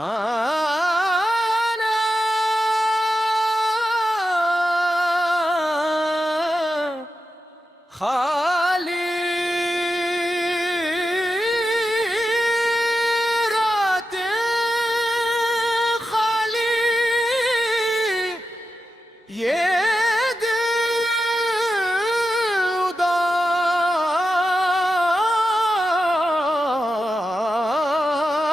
आना खाली रातें खाली ये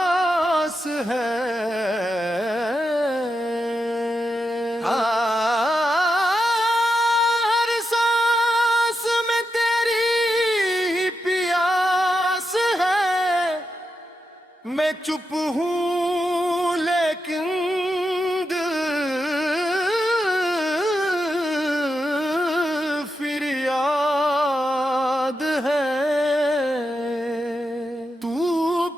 उदास है। हर सांस में तेरी ही प्यास है। मैं चुप हूँ लेकिन दिल फिर याद है। तू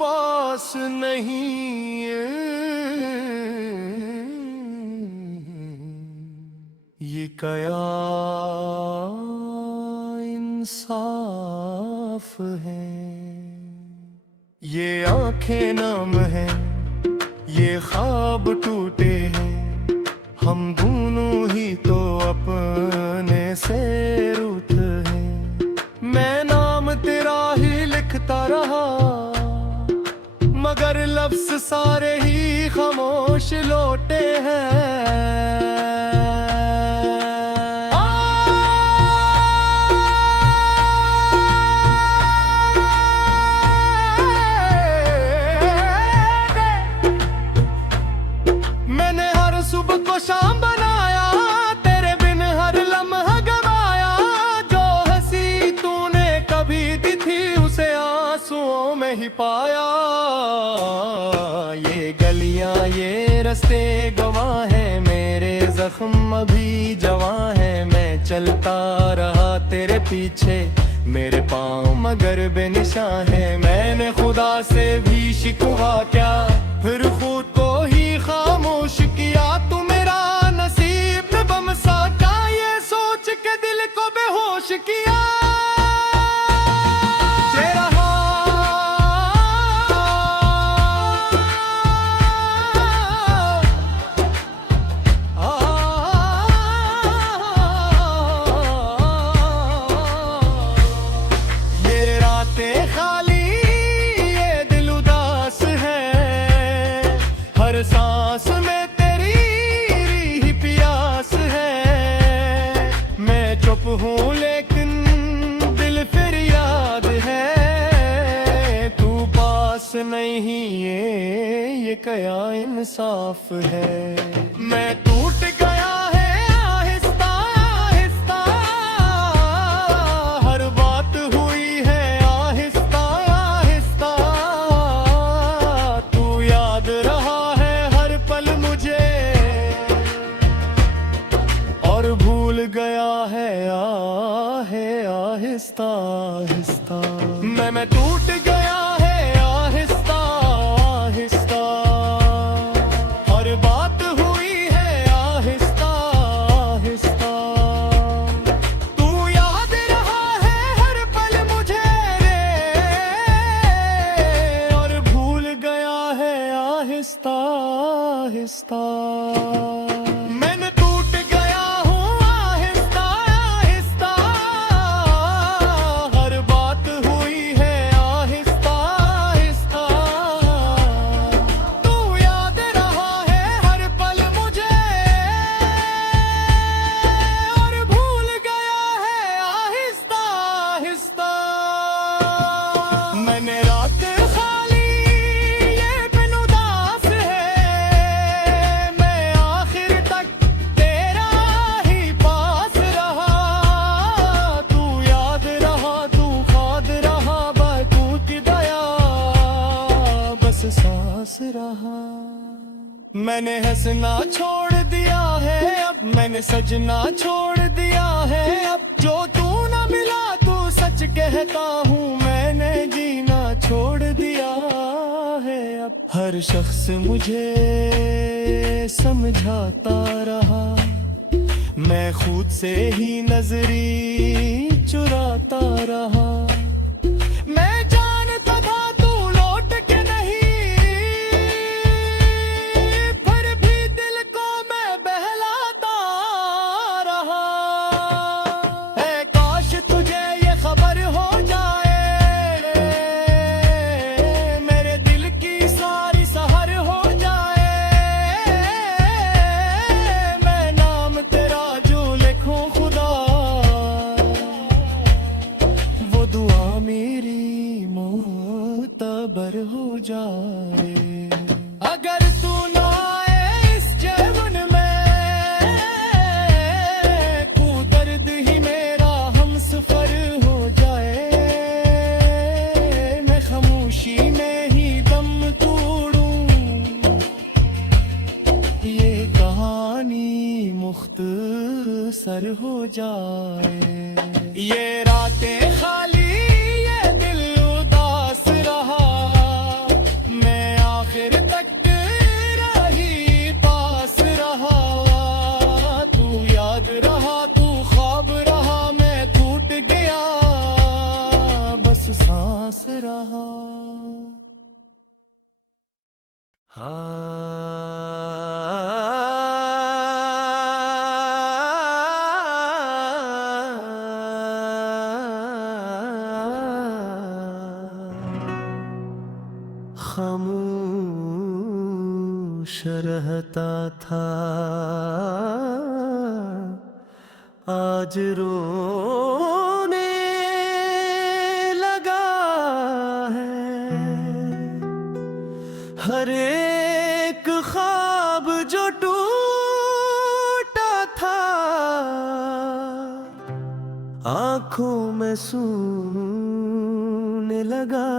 पास नहीं है, ये क्या इंसाफ है। ये आंखें नम हैं, ये ख्वाब टूटे हैं। हम दोनों ही तो अपने से रूठ हैं। मैं नाम तेरा ही लिखता रहा, मगर लफ्ज सारे ही खामोश लौटे हैं। मैंने हर सुबह को शाम बनाया, तेरे बिन हर लम्हा गवाया। जो हंसी तूने कभी दी थी, उसे आंसुओं में ही पाया। ये गलियां ये रास्ते गवाह हैं, मेरे जख्म अभी जवां हैं। मैं चलता रहा तेरे पीछे, मेरे पाँव मगर बेनिशान है। मैंने खुदा से भी शिकवा क्या, फिर खुद को ही खामोश किया। तू मेरा नसीब में बम साटा, ये सोच के दिल को बेहोश किया। तेरा ये रातें खाली, ये दिल उदास है। हर सांस में तेरी ही प्यास है। मैं चुप हूँ लेकिन दिल फिर याद है। तू पास नहीं, ये क्या इंसाफ है। मैं टूट गया है आहिस्ता आहिस्ता, हर बात हुई है आहिस्ता आहिस्ता। तू याद रहा है हर पल मुझे, और भूल गया है आहिस्ता आहिस्ता। मैं टूट गया है आहिस्ता आहिस्ता, हर बात हुई है आहिस्ता आहिस्ता। तू याद रहा है हर पल मुझे रे, और भूल गया है आहिस्ता आहिस्ता। मैंने टूट गया हूँ आहिस्ता आहिस्ता, हर बात हुई है आहिस्ता आहिस्ता। तू याद रहा है हर पल मुझे, और भूल गया है आहिस्ता आहिस्ता। मैंने रात खाली, ये बिन उदास है। मैं आखिर तक तेरा ही पास रहा। तू याद रहा, तू खाद रहा, तू की दया बस सांस रहा। मैंने हंसना छोड़ दिया है अब, मैंने सजना छोड़ दिया है अब। जो तू ना मिला तू सच कहता हूँ, मैंने जीना छोड़ दिया है अब। हर शख्स मुझे समझाता रहा, मैं खुद से ही नजरी चुराता रहा। मैं जानता था तू लौट के नहीं मुख्तसर हो जाए। ये रातें खाली, ये दिल उदास रहा, मैं आखिर तक तेरा ही पास रहा। तू याद रहा, तू ख्वाब रहा, मैं टूट गया, बस सांस रहा। खामोश रहता था, आज रोने लगा है। हर एक ख्वाब जो टूटा था, आंखों में सूने लगा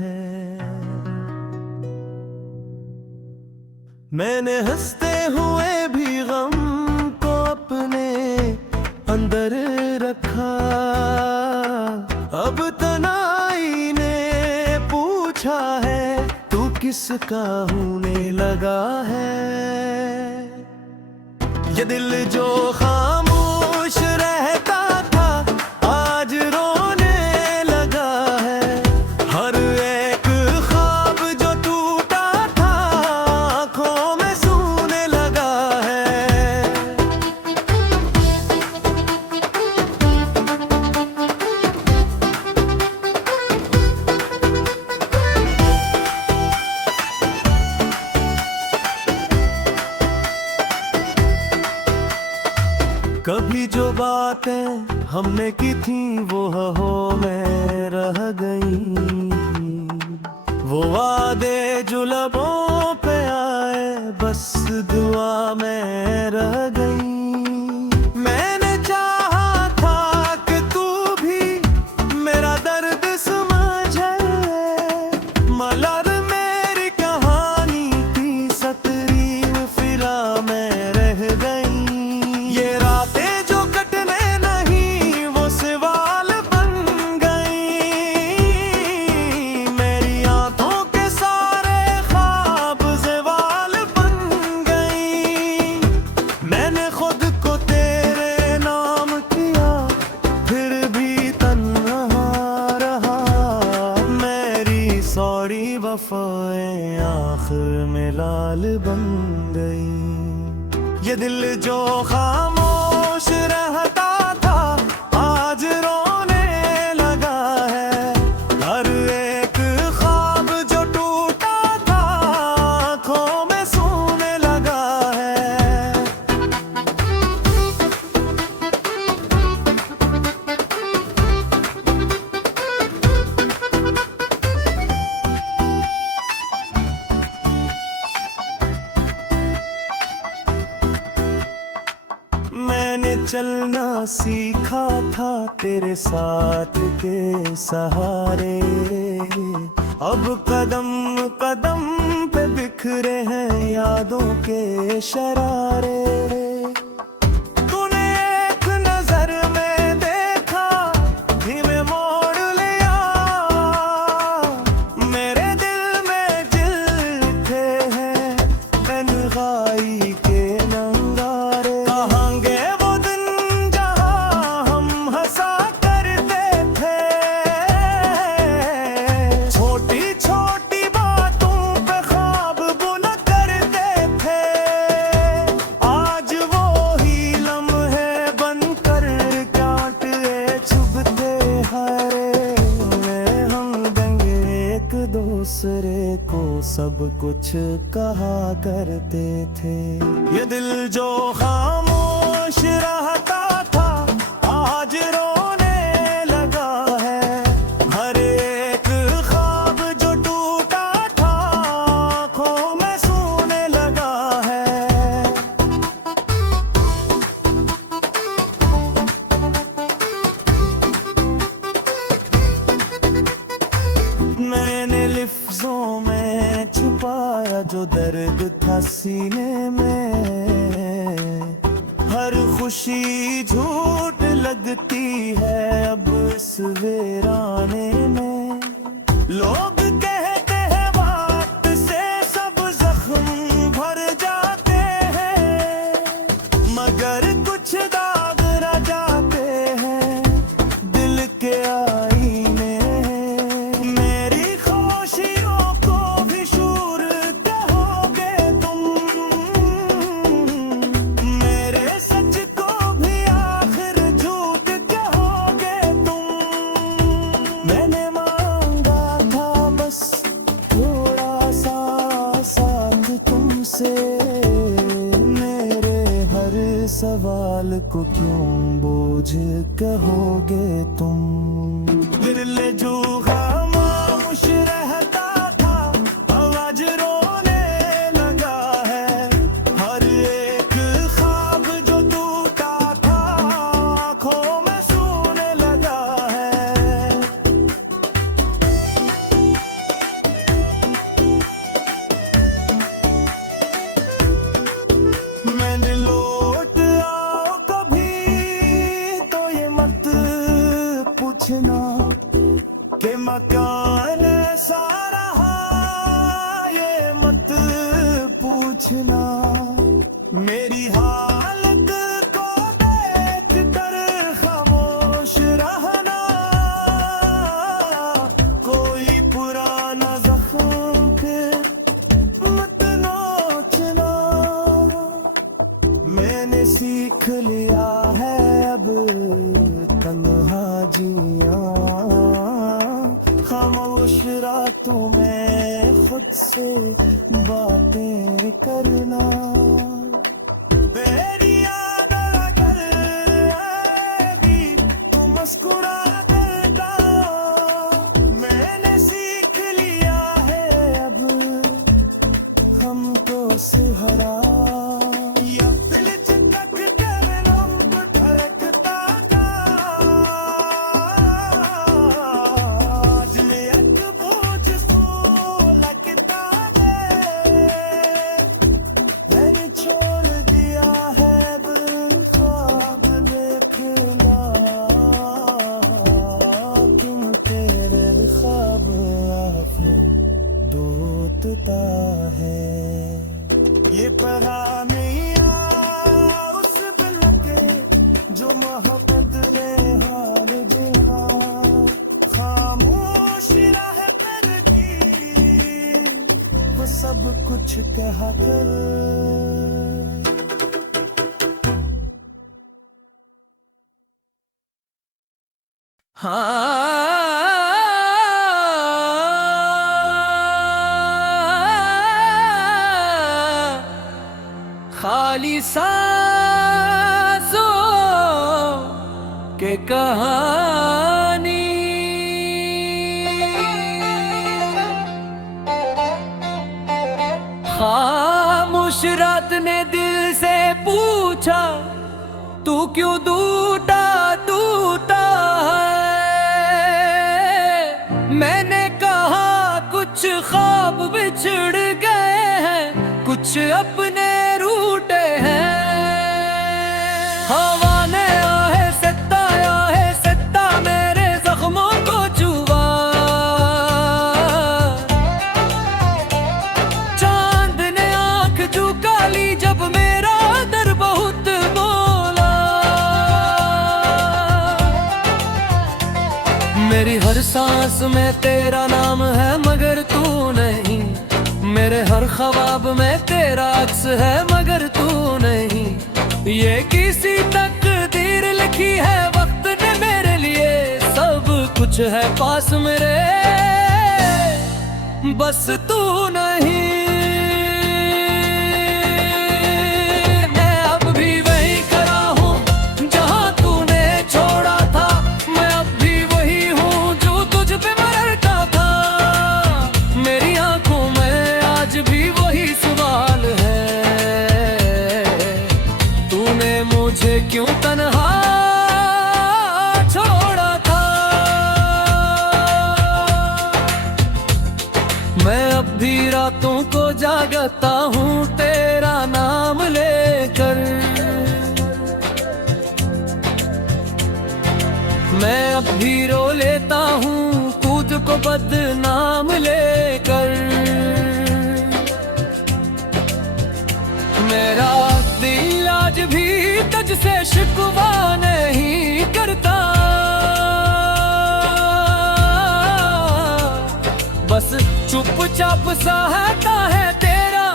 है। मैंने हंसते हुए भी गम को अपने अंदर रखा। अब तनाई ने पूछा है, तू किसका होने लगा है। ये दिल जो खामोश रहता था, आज रोने लगा है। हर एक ख्वाब जो टूटा था, आंखों में सूने लगा है। कभी जो बातें हमने की थी, वो हों में रह गई। वो वादे जो लबों पे आए, बस दुआ में रह गई। मैंने चाहा था कि तू भी मेरा दर्द समझे, मगर मेरी कहानी की सतरीन फिरा में रह गई। ये रातें जो कटने नहीं, वो सवाल बन गई। मेरी आंखों के सारे ख्वाब सवाल बन गई। मैंने खुद को तेरे नाम किया, फिर भी तन्हा रहा। मेरी सॉरी वफाएं आखिर में लाल बन गई। ये दिल जो खामोश रहता था, आज रोने लगा है। हर एक ख्वाब जो टूटा था, आंखों में सूने लगा है। मैंने चलना सीखा था तेरे साथ के सहारे। अब कदम कदम पे बिखरे हैं यादों के शरारे। तूने एक नजर में देखा, धीमे मोड़ लिया। मेरे दिल में जिल थे हैं तन्हाई के नंगारे। कहांगे वो दिन जहां हम हंसा करते थे, छोटी छोटी बातों पे ख्वाब बुना करते थे। आज वो ही लम्हे बनकर कांटे चुभते हरे में। हम देंगे एक दूसरे को सब कुछ कहा करते थे। ये दिल जो खामोश रहता था, आज रोने लगा है। हर एक ख्वाब जो टूटा था, आंखों में सूने लगा है। मैंने लिफ्ज़ों में छुपाया जो दर्द था सीने में। खुशी झूठ लगती है अब इस वीराने में। लोग कहते हैं बात से सब जख्म भर जाते हैं, मगर कुछ दाग रह जाते हैं दिल के आईने। मेरी खुशियों को भी शूर कहोगे तुम, मेरे सच को भी आखिर झूठ कहोगे तुम। मैंने मांगा था बस थोड़ा सा साथ तुमसे, मेरे हर सवाल को क्यों बोझ कहोगे तुम। दिल जो खामोश रहता था आवाज रोने लगा है, हर एक ख्वाब जो टूटा था आँखों में सोने लगा है। मैंने लौट आओ कभी तो ये मत पूछना कि मकान ऐसा रहा, ये मत पूछना। मेरी हालत को देख कर खामोश रहना, कोई पुराना जख्म फिर मत नोचना। मैंने सीख लिया है अब तन्हा जिया, खामोश रातों में खुद से बातें करना। मेरी याद अगर आएगी तो मुस्कुरा देना। मैंने सीख लिया है अब हमको सहारा, या दिल चिपक कर लंब धड़कता था। आज एक बोझ सो लगता है, मैंने छोड़ दिया है अब ख्वाब देखना, क्यों तेरे ख्वाब आँखें धोता है। ये पैगामिया उस दिल के जो मोहब्बत ने हार दिया, खामोश रह करती वो सब कुछ कहा कर। खाली सांसों के कहानी, खामोश रात ने दिल से पूछा तू क्यों टूटा टूटा है। मैंने कहा कुछ ख्वाब बिछड़ गए हैं, कुछ अपने रूठे हैं। हवा ने आहे सत्ता मेरे जख्मों को छुआ, चांद ने आंख झुका ली जब मेरा दर बहुत बोला। मेरी हर सांस में तेरा नाम है मगर तू नहीं, मेरे हर ख्वाब में तेरा अक्स है मगर तू नहीं। ये किसी तकदीर लिखी है वक्त ने मेरे लिए, सब कुछ है पास मेरे बस तू नहीं। मैं अब भी वही खड़ा हूँ जहाँ तूने छोड़ा था, मैं अब भी वही हूँ जो तुझ पे मरता था। मेरी आंखों में आज भी वही सवाल है, तूने मुझे क्यों तन्हा छोड़ा था। मैं अब भी रातों को जागता हूँ तेरा नाम लेकर, बदनाम लेकर। मेरा दिल आज भी तुझसे शिकवा नहीं करता, बस चुपचाप सहता है तेरा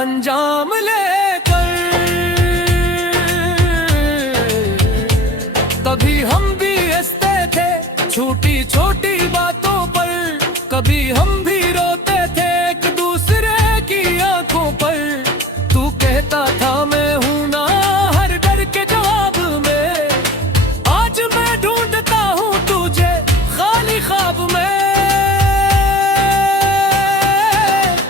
अंजाम लेकर। कभी हम भी हंसते थे छोटी छोटी बातों पर, कभी हम भी रोते थे एक दूसरे की आंखों पर। तू कहता था मैं हूं ना हर डर के जवाब में, आज मैं ढूंढता हूं तुझे खाली ख्वाब में।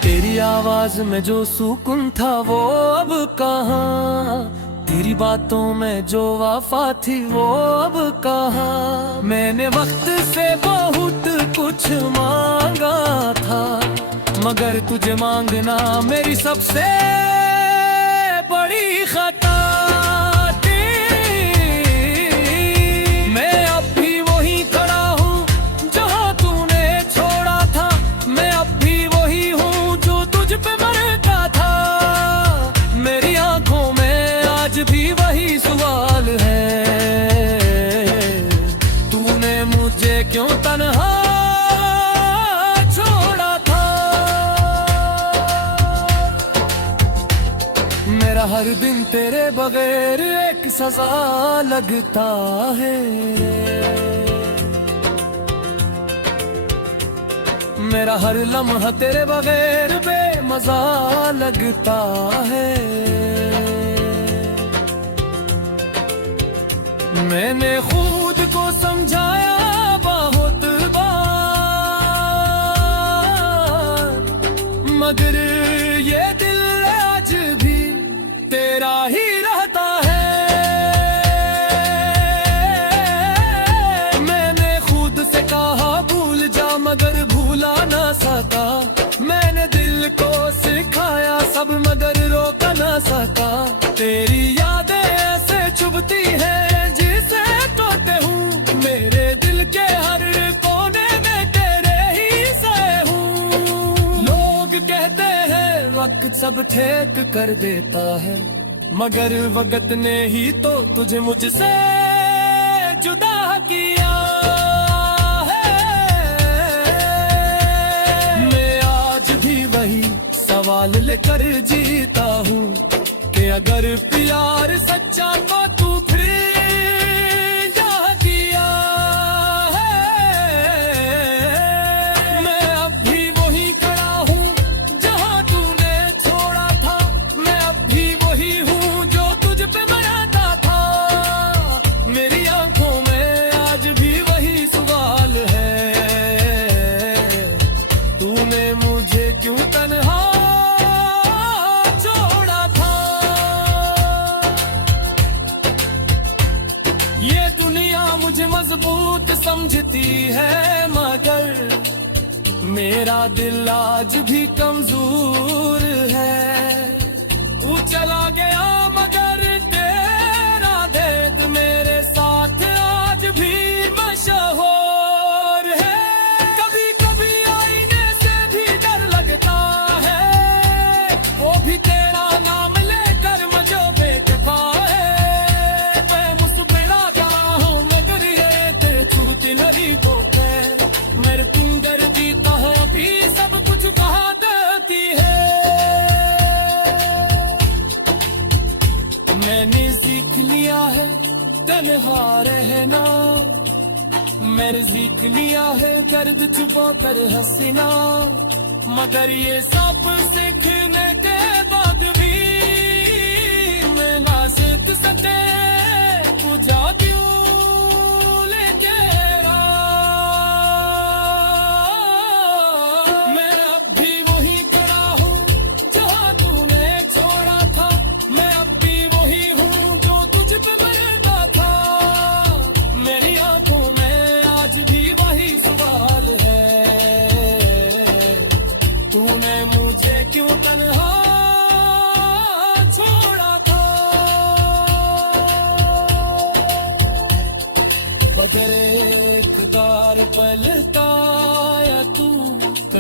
तेरी आवाज में जो सुकून था वो अब कहाँ, तेरी बातों में जो वफा थी वो अब कहाँ। मैंने वक्त से बहुत कुछ मांगा था, मगर तुझे मांगना मेरी सबसे बड़ी खता थी। मैं अब भी वहीं खड़ा हूँ जहाँ तूने छोड़ा था, मैं अब भी वही हूँ जो तुझ पे मरता था। मेरी आंखों में आज भी वही सवाल है, तूने मुझे क्यों तन्हा छोड़ा था। मेरा हर दिन तेरे बगैर एक सजा लगता है, मेरा हर लम्हा तेरे बगैर बेमजा लगता है। मैंने खुद को समझाया बहुत बार, मगर ये दिल आज भी तेरा ही रहता है। मैंने खुद से कहा भूल जा, मगर भूला ना सका। मैंने दिल को सिखाया सब, मगर रोका ना सका। तेरी यादें ऐसे चुभती हैं जिसे तोड़ते हूँ, मेरे दिल के हर कोने में तेरे ही से हूँ। लोग कहते हैं वक्त सब ठीक कर देता है, मगर वक्त ने ही तो तुझे मुझसे जुदा किया है। मैं आज भी वही सवाल लेकर जीता हूँ कि अगर प्यार सच्चा तो तू फिर क्या किया है। मैं अब भी वही खड़ा हूँ जहाँ तूने छोड़ा था, मैं अब भी वही हूँ जो तुझ पे मराता था। मेरी आंखों में आज भी वही सवाल है, तूने मुझे क्यों तन्हा छोड़ा था। ये दुनिया मुझे मजबूत समझती है, मगर मेरा दिल आज भी कमजोर है। तू चला गया मगर तेरा दर्द मेरे साथ आज भी मशहूर है। कभी कभी आईने से भी डर लगता है, वो भी तेरा नाम लेकर मुझे बेवफा है। मैं मुस्कुरा रहा हूँ मगर ये तेरे छूती नहीं तो मेरे तुम दर्दी कहाँ भी सब कुछ कहा देती है। मैंने सीख लिया है तन्हा रहना, मैंने सीख लिया है दर्द छुपा कर हंसना, मगर ये सब सीखने के बाद भी मैं ना सीख सके पूजा क्यों लेके मैं अब भी वही खड़ा हूँ जहाँ तूने छोड़ा था, मैं अब भी वही हूँ जो तुझ पे मरता था। मेरी आंखों में आज भी वही सवाल है, तूने मुझे क्यों तन्हा छोड़ा था।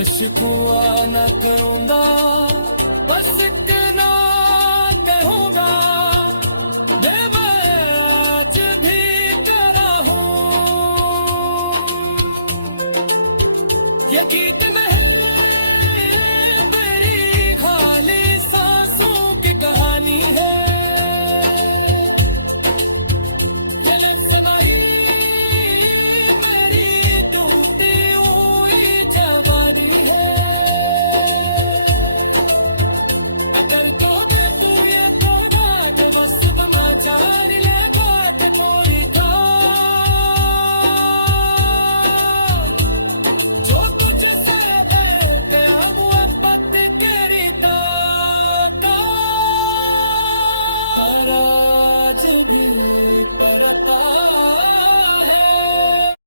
ਸ਼ਿਕਵਾ ਨਾ ਕਰੂੰਗਾ